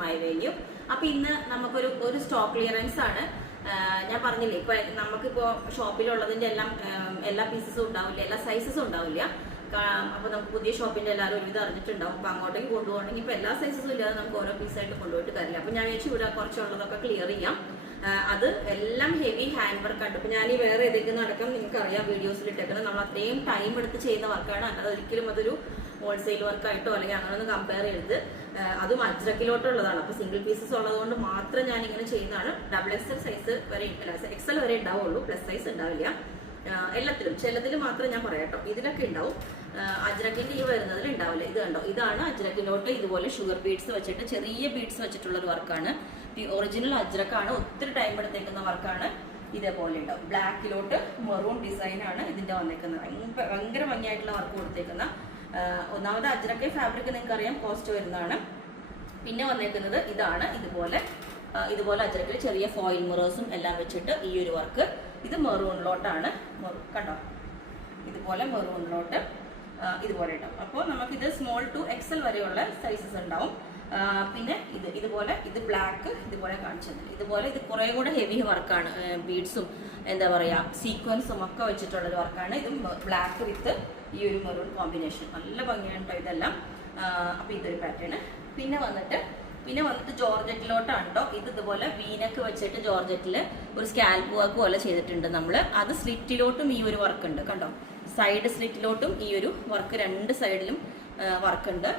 My venue. അപ്പൊ ഇന്ന് നമുക്കൊരു സ്റ്റോക്ക് ക്ലിയറൻസ് ആണ്. ഞാൻ പറഞ്ഞില്ലേ, ഇപ്പൊ നമുക്കിപ്പോ ഷോപ്പിലുള്ളതിന്റെ എല്ലാ പീസസും ഉണ്ടാവില്ല, എല്ലാ സൈസസും ഉണ്ടാവില്ല. അപ്പൊ നമുക്ക് പുതിയ ഷോപ്പിന്റെ എല്ലാവരും ഒരുവിധം അറിഞ്ഞിട്ടുണ്ടാവും. അപ്പൊ അങ്ങോട്ടേക്ക് കൊണ്ടുപോകണമെങ്കിൽ ഇപ്പൊ എല്ലാ സൈസസും ഇല്ലാതെ നമുക്ക് ഓരോ പീസായിട്ട് കൊണ്ടുപോയിട്ട് കാര്യമില്ല. അപ്പൊ ഞാൻ വിചാരിച്ചു ഇവിടെ കുറച്ചുള്ളതൊക്കെ ക്ലിയർ ചെയ്യാം. അത് എല്ലാം ഹെവി ഹാൻഡ് വർക്ക് ആണ്. ഇപ്പൊ ഞാൻ ഈ വേറെ ഏതെങ്കിലും അടക്കം നിങ്ങൾക്ക് അറിയാം വീഡിയോസിൽ ഇട്ടേക്കുന്നത് നമ്മൾ അത്രയും ടൈം എടുത്ത് ചെയ്യുന്ന വർക്കാണ്. അതൊരിക്കലും അതൊരു ഹോൾസെയിൽ വർക്കായിട്ടോ അല്ലെങ്കിൽ അങ്ങനെ ഒന്ന് കമ്പയർ ചെയ്ത് അതും അജ്രക്കിലോട്ടുള്ളതാണ്. അപ്പൊ സിംഗിൾ പീസസ് ഉള്ളതുകൊണ്ട് മാത്രം ഞാൻ ഇങ്ങനെ ചെയ്യുന്നതാണ്. XXL സൈസ് വരെ XL വരെ ഉണ്ടാവുള്ളൂ, പ്ലസ് സൈസ് ഉണ്ടാവില്ല. എല്ലാത്തിലും ചിലതിൽ മാത്രം ഞാൻ പറയാട്ടോ, ഇതിലൊക്കെ ഉണ്ടാവും. അജ്രക്കിന്റെ ഈ വരുന്നതിൽ ഉണ്ടാവില്ല. ഇത് കണ്ടോ, ഇതാണ് അജ്രക്കിലോട്ട് ഇതുപോലെ ഷുഗർ ബീഡ്സ് വെച്ചിട്ട് ചെറിയ ബീഡ്സ് വെച്ചിട്ടുള്ള ഒരു വർക്കാണ്. ഈ ഒറിജിനൽ അജ്രക്കാണ്, ഒത്തിരി ടൈം എടുത്തേക്കുന്ന വർക്കാണ്. ഇതേപോലെ ഉണ്ടാവും. ബ്ലാക്കിലോട്ട് മെറൂൺ ഡിസൈൻ ആണ് ഇതിന്റെ വന്നേക്കുന്നത്. ഭയങ്കര ഭംഗിയായിട്ടുള്ള വർക്ക് കൊടുത്തേക്കുന്ന ഒന്നാമത് അജ്രക്ക ഫാബ്രിക് നിങ്ങൾക്ക് അറിയാം, കോസ്റ്റ് വരുന്നതാണ്. പിന്നെ വന്നേക്കുന്നത് ഇതാണ്, ഇതുപോലെ അജ്രക്കിൽ ചെറിയ ഫോയിൽ മിറേഴ്സും എല്ലാം വെച്ചിട്ട് ഈ ഒരു വർക്ക്. ഇത് മെറൂണിലോട്ടാണ്, കണ്ടോ, ഇതുപോലെ മെറൂണിലോട്ട് ഇതുപോലെ ഉണ്ടാവും. അപ്പോൾ നമുക്കിത് സ്മോൾ ടു XL വരെയുള്ള സൈസസ് ഉണ്ടാവും. പിന്നെ ഇതുപോലെ ഇത് ബ്ലാക്ക് ഇതുപോലെ കാണിച്ചത്, ഇതുപോലെ ഇത് കുറെ കൂടെ ഹെവി വർക്കാണ്. ബീഡ്സും എന്താ പറയാ സീക്വൻസും ഒക്കെ വെച്ചിട്ടുള്ളൊരു വർക്കാണ്. ഇത് ബ്ലാക്ക് വിത്ത് ഈ ഒരു മെറൂൺ കോമ്പിനേഷൻ നല്ല ഭംഗിയാണ് കേട്ടോ ഇതെല്ലാം. അപ്പൊ ഇതൊരു പാറ്റേൺ. പിന്നെ വന്നിട്ട് ജോർജറ്റിലോട്ടാണ് കേട്ടോ. ഇതുപോലെ വീനക്ക് വെച്ചിട്ട് ജോർജറ്റില് ഒരു സ്കാൽപ്പ് വർക്ക് പോലെ ചെയ്തിട്ടുണ്ട് നമ്മൾ. അത് സ്ലിറ്റിലോട്ടും ഈ ഒരു വർക്ക് ഉണ്ട് കണ്ടോ, സൈഡ് സ്ലിറ്റിലോട്ടും ഈ ഒരു വർക്ക്, രണ്ട് സൈഡിലും വർക്ക് ഉണ്ട്.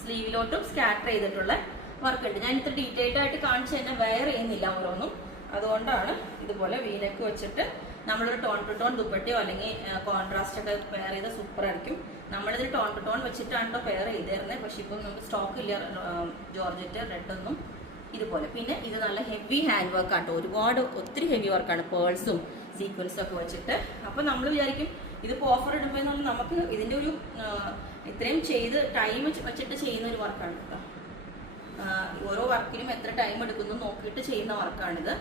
സ്ലീവിലോട്ടും സ്കാറ്റർ ചെയ്തിട്ടുള്ള വർക്ക് ഉണ്ട്. ഞാൻ ഇത്ര ഡീറ്റെയിൽഡ് ആയിട്ട് കാണിച്ചു തന്നെ വെയർ ചെയ്യുന്നില്ല ഓരോന്നും. അതുകൊണ്ടാണ് ഇതുപോലെ വീനക്ക് വെച്ചിട്ട് നമ്മളൊരു ടോൺ ടു ടോൺ ദുപ്പട്ടയോ അല്ലെങ്കിൽ കോൺട്രാസ്റ്റ് ഒക്കെ പെയർ ചെയ്ത സൂപ്പർ ആയിരിക്കും. നമ്മളിത് ടോൺ ടു ടോൺ വെച്ചിട്ടാണ് കേട്ടോ പെയർ ചെയ്തേരുന്നത്. പക്ഷെ ഇപ്പം നമുക്ക് സ്റ്റോക്ക് ഇല്ല ജോർജറ്റ് റെഡ് ഒന്നും. ഇതുപോലെ പിന്നെ ഇത് നല്ല ഹെവി ഹാൻഡ് വർക്ക് ആട്ടോ, ഒത്തിരി ഹെവി വർക്കാണ്, പേൾസും സീക്വൻസും ഒക്കെ വെച്ചിട്ട്. അപ്പൊ നമ്മൾ വിചാരിക്കും ഇതിപ്പോ ഓഫർ ഇടുമ്പോൾ നമുക്ക് ഇതിന്റെ ഒരു ഇത്രയും ചെയ്ത് ടൈം വെച്ചിട്ട് ചെയ്യുന്ന ഒരു വർക്കാണ് കേട്ടോ. ഓരോ വർക്കിനും എത്ര ടൈം എടുക്കുന്നു നോക്കിയിട്ട് ചെയ്യുന്ന വർക്കാണിത്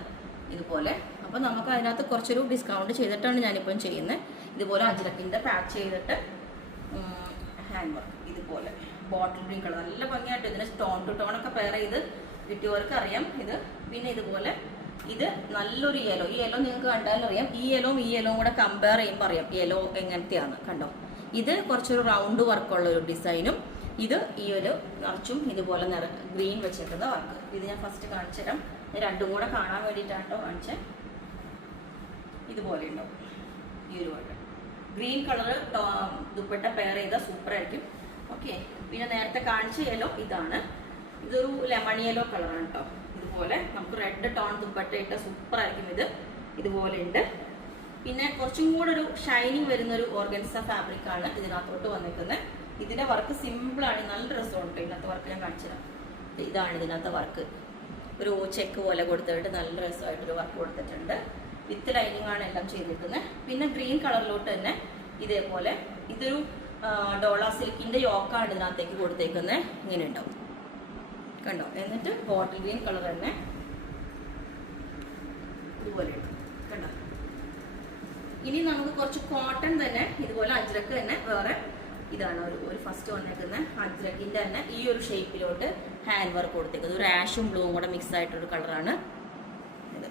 ഇതുപോലെ. അപ്പൊ നമുക്ക് അതിനകത്ത് കുറച്ചൊരു ഡിസ്കൗണ്ട് ചെയ്തിട്ടാണ് ഞാനിപ്പം ചെയ്യുന്നത്. ഇതുപോലെ അജ്രക്കിന്റെ പാച്ച് ചെയ്തിട്ട് ഹാൻഡ് വർക്ക് ഇതുപോലെ ബോട്ടിൽ ഗ്രീൻ കളർ നല്ല ഭംഗിയായിട്ട് ഇതിന് ടോൺ ടു ടോൺ ഒക്കെ പെയർ ചെയ്ത് കിട്ടിയവർക്ക് അറിയാം ഇത്. പിന്നെ ഇതുപോലെ ഇത് നല്ലൊരു യെല്ലോ, ഈ യെല്ലോ നിങ്ങൾക്ക് കണ്ടാലും അറിയാം. ഈ യെല്ലോവും കൂടെ കമ്പയർ ചെയ്യുമ്പോൾ അറിയാം യെല്ലോ എങ്ങനത്തെയാണ് കണ്ടോ. ഇത് കുറച്ചൊരു റൗണ്ട് വർക്കുള്ള ഒരു ഡിസൈനും, ഇത് ഈ ഒരു നിറച്ചും ഇതുപോലെ ഗ്രീൻ വെച്ചിട്ടുള്ള വർക്ക്. ഇത് ഞാൻ ഫസ്റ്റ് കാണിച്ചു തരാം. രണ്ടും കൂടെ കാണാൻ വേണ്ടിയിട്ടാണ് കേട്ടോ കാണിച്ചേ. ഇതുപോലെ ഉണ്ടാവും ഈ ഒരു work. Green colour dupatta pair ചെയ്താൽ സൂപ്പർ ആയിരിക്കും. ഓക്കെ, പിന്നെ നേരത്തെ കാണിച്ച യെല്ലോ ഇതാണ്. ഇതൊരു ലെമൺ യെല്ലോ കളറാണ് കേട്ടോ. ഇതുപോലെ നമുക്ക് റെഡ് ടോൺ ദുപ്പട്ട ഇട്ട സൂപ്പർ ആയിരിക്കും. ഇതുപോലെ ഉണ്ട്. പിന്നെ കുറച്ചും കൂടെ ഒരു ഷൈനിങ് വരുന്ന ഒരു ഓർഗൻസ ഫാബ്രിക് ആണ് ഇതിനകത്തോട്ട് വന്നിരിക്കുന്നത്. ഇതിന്റെ വർക്ക് സിമ്പിൾ ആണ്, നല്ല രസമുണ്ട്. ഇതിനകത്ത് വർക്ക് ഞാൻ കാണിച്ചു തരാം. ഇതാണ് ഇതിനകത്ത് വർക്ക്, ഒരു ചെക്ക് പോലെ കൊടുത്തിട്ട് നല്ല രസമായിട്ടൊരു വർക്ക് കൊടുത്തിട്ടുണ്ട്. വിത്ത് ലൈനിങ് ആണ് എല്ലാം ചെയ്തിരിക്കുന്നത്. പിന്നെ ഗ്രീൻ കളറിലോട്ട് തന്നെ ഇതേപോലെ ഇതൊരു ഡോള സിൽക്കിന്റെ യോക്കാണ് ഇതിനകത്തേക്ക് കൊടുത്തേക്കുന്നത്. ഇങ്ങനെ ഉണ്ടാവും കണ്ടോ. എന്നിട്ട് ബോട്ടിൽ ഗ്രീൻ കളർ തന്നെ ഇതുപോലെ കണ്ടോ. ഇനി നമുക്ക് കുറച്ച് കോട്ടൺ തന്നെ ഇതുപോലെ അജ്രക്ക് തന്നെ വേറെ ഇതാണ് ഒരു ഫസ്റ്റ് വന്നേക്കുന്ന അജ്രക്കിന്റെ തന്നെ ഈ ഒരു ഷേപ്പിലോട്ട് ഹാൻഡ് വർക്ക് കൊടുത്തേക്കുന്നത്. ഒരു ആഷും ബ്ലൂവും കൂടെ മിക്സ് ആയിട്ടൊരു കളറാണ് ഇത്.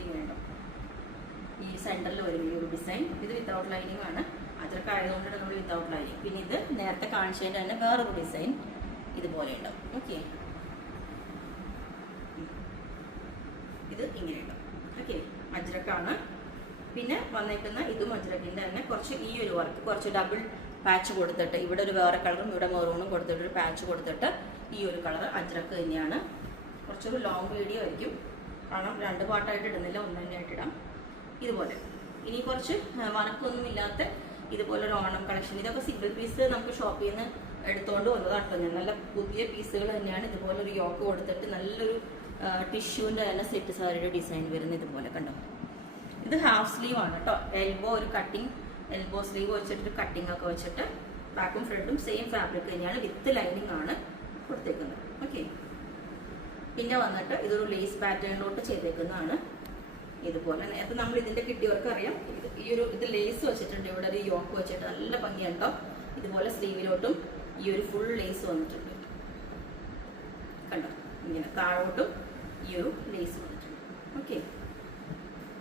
ഇങ്ങനെയുണ്ടോ ഈ സെന്ററിൽ വരും ഈ ഒരു ഡിസൈൻ. ഇത് വിത്തൗട്ട് ലൈനിങ് ആണ്, അജ്രക്ക് ആയതുകൊണ്ടാണ് നമ്മൾ വിത്തൗട്ട് ലൈനിങ്. പിന്നെ ഇത് നേരത്തെ കാണിച്ചതിന്റെ തന്നെ വേറൊരു ഡിസൈൻ ഇതുപോലെ ഉണ്ടാവും. ഓക്കെ, ഇത് ഇങ്ങനെ ഉണ്ടാവും. ഓക്കെ, അജ്രക്കാണ്. പിന്നെ വന്നേക്കുന്ന ഇതും അജ്രക്കിന്റെ തന്നെ കുറച്ച് ഈ ഒരു വർക്ക്, കുറച്ച് ഡബിൾ പാച്ച് കൊടുത്തിട്ട് ഇവിടെ ഒരു വേറെ കളറും ഇവിടെ മെറൂണും കൊടുത്തിട്ട് ഒരു പാച്ച് കൊടുത്തിട്ട് ഈ ഒരു കളർ അജ്രക്ക് തന്നെയാണ്. കുറച്ചൊരു ലോങ് വീഡിയോ ആയിരിക്കും, കാരണം രണ്ട് പാട്ടായിട്ട് ഇടുന്നില്ല, ഒന്ന് തന്നെയായിട്ട് ഇടാം. ഇതുപോലെ ഇനി കുറച്ച് വനക്കൊന്നും ഇല്ലാത്ത ഇതുപോലെ ഒരു ഓണം കളക്ഷൻ. ഇതൊക്കെ സിംഗിൾ പീസ് നമുക്ക് ഷോപ്പിൽ നിന്ന് എടുത്തുകൊണ്ട് വന്നതാട്ടോ ഞാൻ. നല്ല പുതിയ പീസുകൾ തന്നെയാണ്. ഇതുപോലെ ഒരു യോക്ക് കൊടുത്തിട്ട് നല്ലൊരു ടിഷ്യൂവിൻ്റെ തന്നെ സെറ്റ് സാരിയുടെ ഡിസൈൻ വരുന്നത് ഇതുപോലെ കണ്ടോ. ഇത് ഹാഫ് സ്ലീവ് ആണ് കേട്ടോ. ഒരു കട്ടിങ് എൽബോ സ്ലീവ് വെച്ചിട്ട് കട്ടിങ് ഒക്കെ വെച്ചിട്ട് ബാക്കും ഫ്രണ്ടും സെയിം ഫാബ്രിക് തന്നെയാണ്, വിത്ത് ലൈനിങ് ആണ് കൊടുത്തേക്കുന്നത്. ഓക്കെ, പിന്നെ വന്നിട്ട് ഇതൊരു ലേസ് പാറ്റേണിലോട്ട് ചെയ്തേക്കുന്നതാണ്. ഇതുപോലെ നേരത്തെ നമ്മൾ ഇതിന്റെ കിട്ടിയവർക്ക് അറിയാം. ഇത് ലേസ് വെച്ചിട്ടുണ്ട്, ഇവിടെ ഒരു യോക്ക് വെച്ചിട്ട് നല്ല ഭംഗിയുണ്ടോ. ഇതുപോലെ സ്ലീവിലോട്ടും ഈ ഒരു ഫുൾ ലേസ് വന്നിട്ടുണ്ട്. കണ്ടോ, ഇങ്ങനെ താഴോട്ടും ഈ ഒരു ലേസ് വന്നിട്ടുണ്ട്. ഓക്കെ,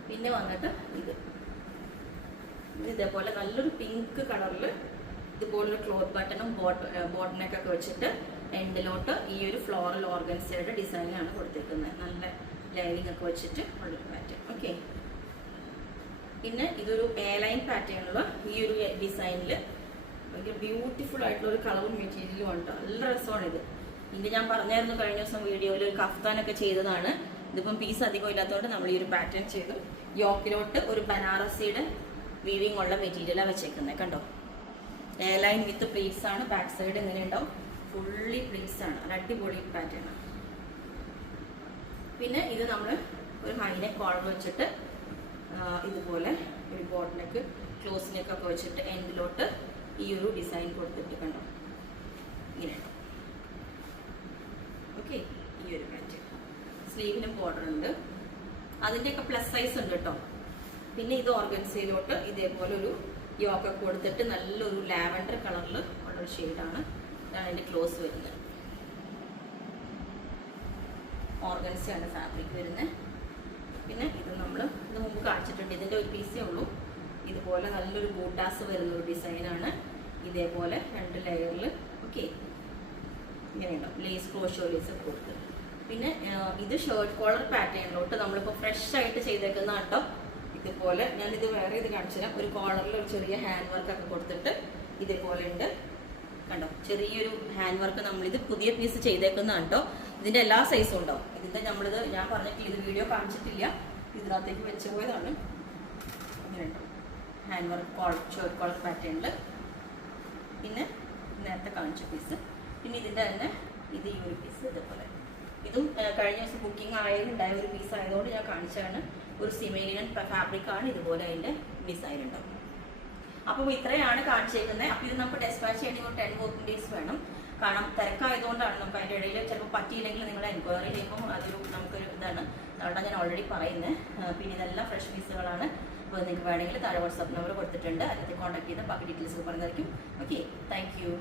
പിന്നെ വന്നിട്ട് ഇതേപോലെ നല്ലൊരു പിങ്ക് കളറിൽ ഇതുപോലൊരു ക്ലോത്ത് ബട്ടണും ബോട്ടനൊക്കെ വെച്ചിട്ട് എൻഡിലോട്ട് ഈ ഒരു ഫ്ലോറൽ ഓർഗൻസയുടെ ഡിസൈനാണ് കൊടുത്തിരിക്കുന്നത്. നല്ല ലൈനിങ് ഒക്കെ വെച്ചിട്ട് ഉള്ളൊരു പാറ്റേൺ. ഓക്കെ, പിന്നെ ഇതൊരു എ ലൈൻ പാറ്റേണിലുള്ള ഈ ഒരു ഡിസൈനിൽ ഭയങ്കര ബ്യൂട്ടിഫുൾ ആയിട്ടുള്ള ഒരു കളറും മെറ്റീരിയലും ഉണ്ട്. നല്ല രസമാണ് ഇത്. ഇതിൻ്റെ ഞാൻ പറഞ്ഞായിരുന്നു കഴിഞ്ഞ ദിവസം വീഡിയോയിൽ ഒരു കഫ്താനൊക്കെ ചെയ്തതാണ്. ഇതിപ്പം പീസ് അധികം ഇല്ലാത്തതുകൊണ്ട് നമ്മൾ ഈ ഒരു പാറ്റേൺ ചെയ്തു. യോക്കിലോട്ട് ഒരു ബനാറസിയുടെ വീവിങ് ഉള്ള മെറ്റീരിയലാണ് വെച്ചേക്കുന്നത്. കണ്ടോ, എ ലൈൻ വിത്ത് പ്ലീറ്റ്സ് ആണ്. ബാക്ക് സൈഡ് എങ്ങനെ ഉണ്ടാവും, ഫുള്ളി പ്ലീറ്റ്സ് ആണ്. ഒരു അടിപൊളി പാറ്റേൺ ആണ്. പിന്നെ ഇത് നമ്മൾ ഒരു ഹൈനെക്ക് കോളർ വെച്ചിട്ട് ഇതുപോലെ ഒരു ബോട്ടിനെക്ക് ക്ലോസിനെക്ക് ഒക്കെ വെച്ചിട്ട് എൻഡിലോട്ട് ഈ ഒരു ഡിസൈൻ കൊടുത്തിട്ട് കണ്ടോ ഇങ്ങനെ. ഓക്കെ, ഈ ഒരു പാറ്റേൺ. സ്ലീവിനും ബോർഡർ ഉണ്ട്. അതിൻ്റെയൊക്കെ പ്ലസ് സൈസ് ഉണ്ട് കേട്ടോ. പിന്നെ ഇത് ഓർഗൻസയിലോട്ട് ഇതേപോലെ ഒരു യോക്ക് കൊടുത്തിട്ട് നല്ലൊരു ലാവൻഡർ കളറിൽ ഉള്ളൊരു ഷെയ്ഡാണ്. ഇതാണ് അതിൻ്റെ ക്ലോസ് വരുന്നത്. ഓർഗൻസയാണ് ഫാബ്രിക് വരുന്നത്. പിന്നെ ഇത് മുമ്പ് കാണിച്ചിട്ടുണ്ട്. ഇതിൻ്റെ ഒരു പീസേ ഉള്ളൂ. ഇതുപോലെ നല്ലൊരു ബൂട്ടാസ് വരുന്ന ഒരു ഡിസൈനാണ്. ഇതേപോലെ 2 ലെയറിൽ. ഓക്കെ, ഇങ്ങനെയുണ്ടോ ലേസ് ക്രോഷോ ലേസ് ഒക്കെ കൊടുത്ത്. പിന്നെ ഇത് ഷർട്ട് കോളർ പാറ്റേണിലോട്ട് നമ്മളിപ്പോൾ ഫ്രഷ് ആയിട്ട് ചെയ്തേക്കുന്ന കേട്ടോ. ഇതുപോലെ ഞാനിത് വേറെ ഇത് കാണിച്ചു തരാം. ഒരു കോളറിൽ ഒരു ചെറിയ ഹാൻഡ് വർക്ക് ഒക്കെ കൊടുത്തിട്ട് ഇതേപോലെ ഉണ്ട്. കണ്ടോ, ചെറിയൊരു ഹാൻഡ് വർക്ക്. നമ്മളിത് പുതിയ പീസ് ചെയ്തേക്കുന്ന കേട്ടോ. ഇതിൻ്റെ എല്ലാ സൈസും ഉണ്ടാവും. ഇതിൻ്റെ ഞാൻ പറഞ്ഞിട്ടില്ല, ഇത് വീഡിയോ കാണിച്ചിട്ടില്ല, ഇതിനകത്തേക്ക് വെച്ച് പോയതാണ്. അങ്ങനെ ഉണ്ടോ ഹാൻഡ് വർക്ക് ഷർട്ട് കോളർ പാറ്റേണിൽ. പിന്നെ നേരത്തെ കാണിച്ച പീസ്. പിന്നെ ഇതിൻ്റെ തന്നെ ഇത് ഈ ഒരു പീസ് ഇതേപോലെ. ഇതും കഴിഞ്ഞ ദിവസം ബുക്കിംഗ് ഉണ്ടായ ഒരു പീസ് ആയതുകൊണ്ട് ഞാൻ കാണിച്ചതാണ്. ഒരു സിമേലിയൻ ഫാബ്രിക് ആണ്. ഇതുപോലെ അതിൻ്റെ ഡിസൈൻ ഉണ്ടാവും. അപ്പോൾ ഇത്രയാണ് കാണിച്ചേക്കുന്നത്. അപ്പോൾ ഇത് നമുക്ക് ഡെസ്പാച്ച് ചെയ്യണമെങ്കിൽ 10 വർക്കിംഗ് ഡേയ്സ് വേണം. കാരണം തിരക്കായതുകൊണ്ടാണ്. നമുക്ക് അതിൻ്റെ ഇടയിൽ ചിലപ്പോൾ പറ്റിയില്ലെങ്കിൽ നിങ്ങൾ എൻക്വയറി ചെയ്യുമ്പോൾ നമുക്കൊരു ഇതാണ്. അതുകൊണ്ടാണ് ഞാൻ ഓൾറെഡി പറയുന്നത്. പിന്നെ ഇതെല്ലാം ഫ്രഷ് പീസുകളാണ്. അപ്പോൾ നിങ്ങൾക്ക് വേണമെങ്കിൽ താഴെ വാട്സാപ്പ് നമ്പർ കൊടുത്തിട്ടുണ്ട്. അതിനകത്ത് കോൺടാക്ട് ചെയ്താൽ ബാക്കി ഡീറ്റെയിൽസ് പറഞ്ഞായിരിക്കും. Okay, thank U.